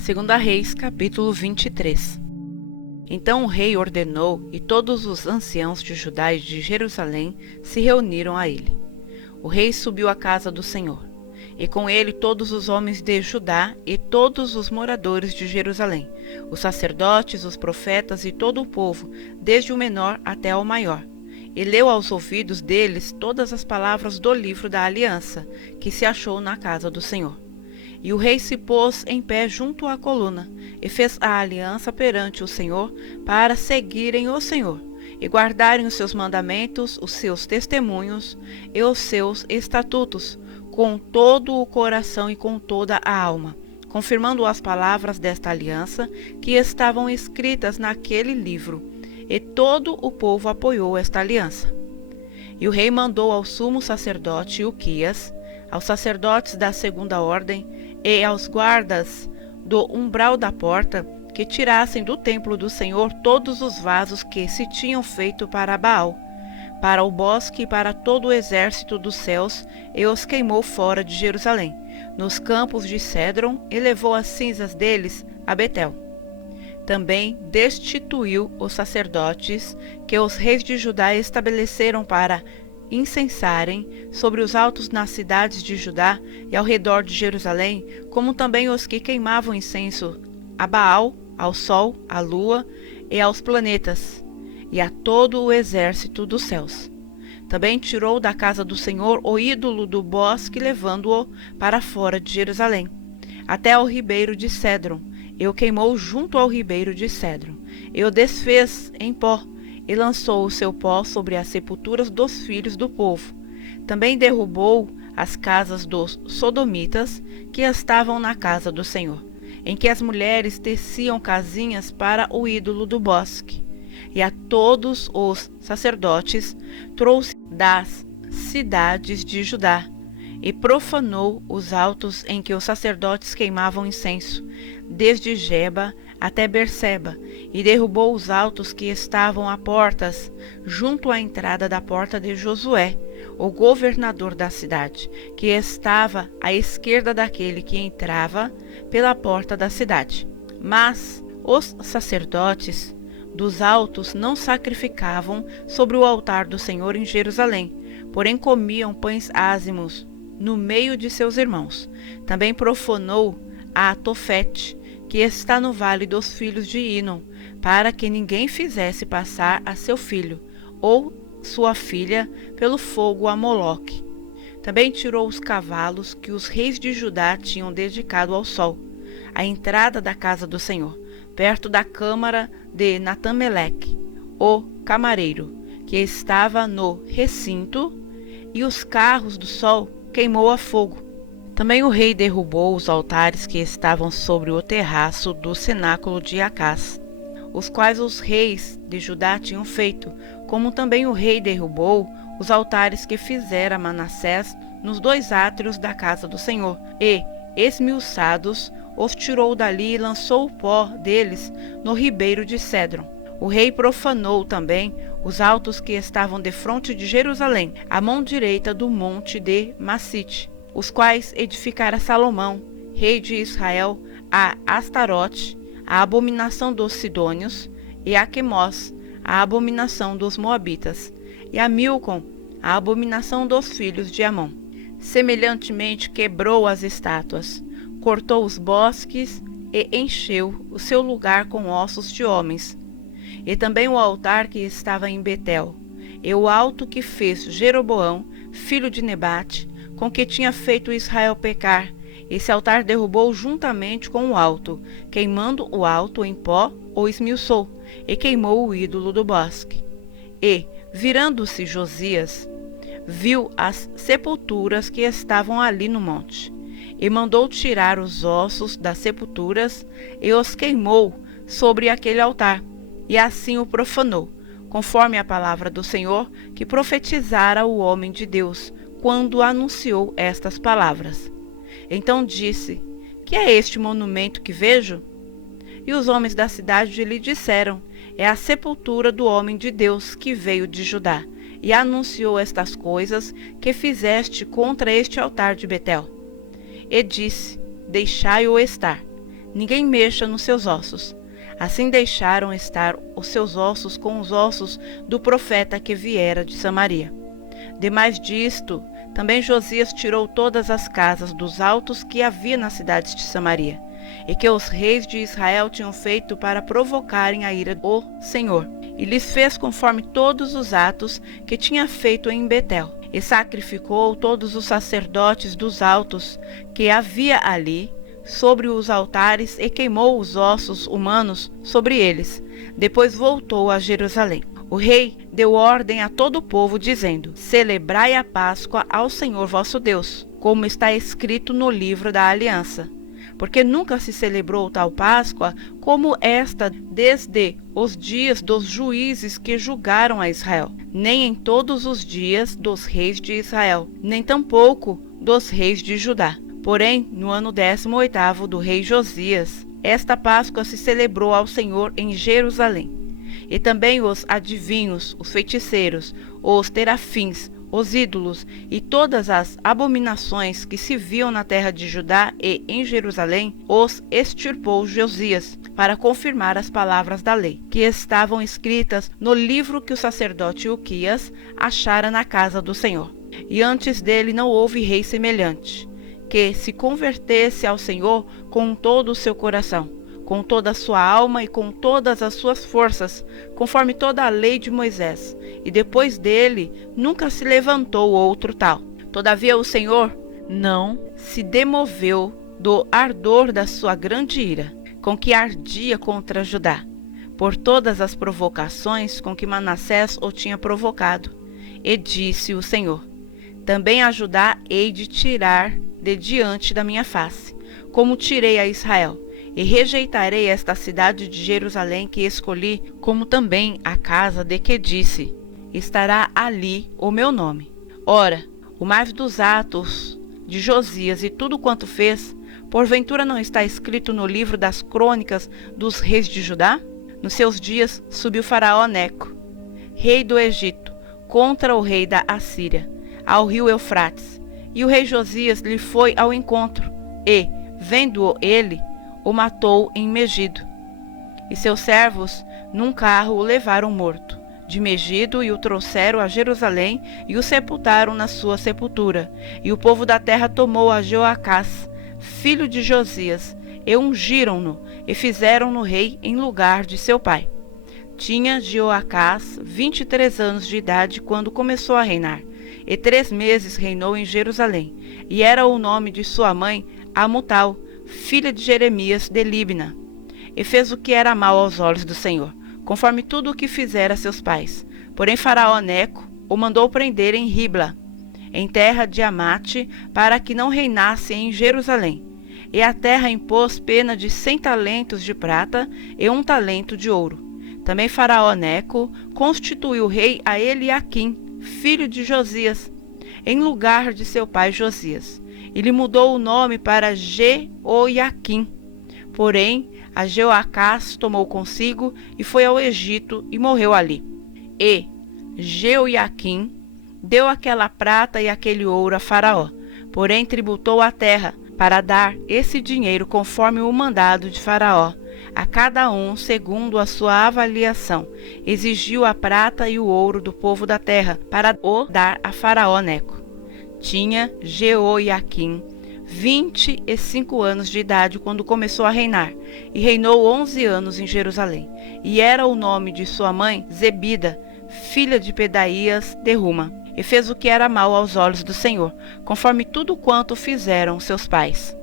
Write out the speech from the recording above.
Segunda Reis, capítulo 23. Então o rei ordenou, e todos os anciãos de Judá e de Jerusalém se reuniram a ele. O rei subiu à casa do Senhor, e com ele todos os homens de Judá e todos os moradores de Jerusalém, os sacerdotes, os profetas e todo o povo, desde o menor até ao maior. E leu aos ouvidos deles todas as palavras do livro da aliança, que se achou na casa do Senhor. E o rei se pôs em pé junto à coluna, e fez a aliança perante o Senhor, para seguirem o Senhor, e guardarem os seus mandamentos, os seus testemunhos e os seus estatutos, com todo o coração e com toda a alma, confirmando as palavras desta aliança, que estavam escritas naquele livro. E todo o povo apoiou esta aliança. E o rei mandou ao sumo sacerdote Uquias, aos sacerdotes da segunda ordem e aos guardas do umbral da porta, que tirassem do templo do Senhor todos os vasos que se tinham feito para Baal, para o bosque e para todo o exército dos céus, e os queimou fora de Jerusalém, nos campos de Cédron, e levou as cinzas deles a Betel. Também destituiu os sacerdotes que os reis de Judá estabeleceram para incensarem sobre os altos nas cidades de Judá e ao redor de Jerusalém, como também os que queimavam incenso a Baal, ao sol, à lua e aos planetas, e a todo o exército dos céus. Também tirou da casa do Senhor o ídolo do bosque, levando-o para fora de Jerusalém, até ao ribeiro de Cédron, e o queimou junto ao ribeiro de Cédron, e o desfez em pó, e lançou o seu pó sobre as sepulturas dos filhos do povo. Também derrubou as casas dos sodomitas, que estavam na casa do Senhor, em que as mulheres teciam casinhas para o ídolo do bosque. E a todos os sacerdotes trouxe das cidades de Judá, e profanou os altos em que os sacerdotes queimavam incenso, desde Geba até Berseba, e derrubou os altos que estavam a portas, junto à entrada da porta de Josué, o governador da cidade, que estava à esquerda daquele que entrava pela porta da cidade. Mas os sacerdotes dos altos não sacrificavam sobre o altar do Senhor em Jerusalém, porém comiam pães ázimos no meio de seus irmãos. Também profanou a Tofete, que está no vale dos filhos de Inom, para que ninguém fizesse passar a seu filho ou sua filha pelo fogo a Moloque. Também tirou os cavalos que os reis de Judá tinham dedicado ao sol, à entrada da casa do Senhor, perto da câmara de Natameleque, o camareiro, que estava no recinto, e os carros do sol queimou a fogo. Também o rei derrubou os altares que estavam sobre o terraço do cenáculo de Acás, os quais os reis de Judá tinham feito, como também o rei derrubou os altares que fizera Manassés nos dois átrios da casa do Senhor, e, esmiuçados, os tirou dali e lançou o pó deles no ribeiro de Cédron. O rei profanou também os altos que estavam defronte de Jerusalém, à mão direita do monte de Massite, os quais edificara Salomão, rei de Israel, a Astarote, a abominação dos Sidônios, e a Quemós, a abominação dos Moabitas, e a Milcom, a abominação dos filhos de Amon. Semelhantemente quebrou as estátuas, cortou os bosques e encheu o seu lugar com ossos de homens. E também o altar que estava em Betel, e o alto que fez Jeroboão, filho de Nebate, com que tinha feito Israel pecar. Esse altar derrubou juntamente com o alto, queimando o alto em pó, o esmiuçou, e queimou o ídolo do bosque. E, virando-se Josias, viu as sepulturas que estavam ali no monte, e mandou tirar os ossos das sepulturas, e os queimou sobre aquele altar, e assim o profanou, conforme a palavra do Senhor que profetizara o homem de Deus, quando anunciou estas palavras. Então disse: que é este monumento que vejo? E os homens da cidade lhe disseram: é a sepultura do homem de Deus que veio de Judá, e anunciou estas coisas que fizeste contra este altar de Betel. E disse: deixai-o estar. ninguém mexa nos seus ossos. Assim deixaram estar os seus ossos com os ossos do profeta que viera de Samaria. Demais disto, também Josias tirou todas as casas dos altos que havia nas cidades de Samaria, e que os reis de Israel tinham feito para provocarem a ira do Senhor, e lhes fez conforme todos os atos que tinha feito em Betel, e sacrificou todos os sacerdotes dos altos que havia ali sobre os altares e queimou os ossos humanos sobre eles. Depois voltou a Jerusalém. O rei deu ordem a todo o povo, dizendo: celebrai a Páscoa ao Senhor vosso Deus, como está escrito no livro da aliança. Porque nunca se celebrou tal Páscoa como esta desde os dias dos juízes que julgaram a Israel, nem em todos os dias dos reis de Israel, nem tampouco dos reis de Judá. Porém, no ano 18º do rei Josias, esta Páscoa se celebrou ao Senhor em Jerusalém. E também os adivinhos, os feiticeiros, os terafins, os ídolos e todas as abominações que se viam na terra de Judá e em Jerusalém, os extirpou Josias, para confirmar as palavras da lei, que estavam escritas no livro que o sacerdote Uquias achara na casa do Senhor. E antes dele não houve rei semelhante, que se convertesse ao Senhor com todo o seu coração, com toda a sua alma e com todas as suas forças, conforme toda a lei de Moisés. E depois dele nunca se levantou outro tal. Todavia o Senhor não se demoveu do ardor da sua grande ira, com que ardia contra Judá, por todas as provocações com que Manassés o tinha provocado. E disse o Senhor: também a Judá hei de tirar de diante da minha face, como tirei a Israel, e rejeitarei esta cidade de Jerusalém que escolhi, como também a casa de que disse: estará ali o meu nome. Ora, o mais dos atos de Josias e tudo quanto fez, porventura não está escrito no livro das crônicas dos reis de Judá? Nos seus dias subiu Faraó Neco, rei do Egito, contra o rei da Assíria, ao rio Eufrates, e o rei Josias lhe foi ao encontro, e, vendo-o ele, o matou em Megido. E seus servos num carro o levaram morto de Megido e o trouxeram a Jerusalém e o sepultaram na sua sepultura. E o povo da terra tomou a Jeoacás, filho de Josias, e ungiram-no e fizeram-no rei em lugar de seu pai. Tinha Jeoacás 23 anos de idade quando começou a reinar, e 3 meses reinou em Jerusalém. E era o nome de sua mãe Amutal, filha de Jeremias de Libna. E fez o que era mal aos olhos do Senhor, conforme tudo o que fizera seus pais. Porém Faraó Neco o mandou prender em Ribla, em terra de Amate, para que não reinasse em Jerusalém. E a terra impôs pena de 100 talentos de prata e 1 talento de ouro. Também Faraó Neco constituiu rei a Eliaquim, filho de Josias, em lugar de seu pai Josias. E lhe mudou o nome para Jeoiaquim. Porém, a Jeoacás tomou consigo e foi ao Egito e morreu ali. E Jeoiaquim deu aquela prata e aquele ouro a Faraó, porém tributou a terra para dar esse dinheiro conforme o mandado de Faraó, a cada um segundo a sua avaliação. Exigiu a prata e o ouro do povo da terra para o dar a Faraó Neco. Tinha Jeoiaquim 25 anos de idade quando começou a reinar, e reinou 11 anos em Jerusalém. E era o nome de sua mãe Zebida, filha de Pedaías de Ruma. E fez o que era mal aos olhos do Senhor, conforme tudo quanto fizeram seus pais.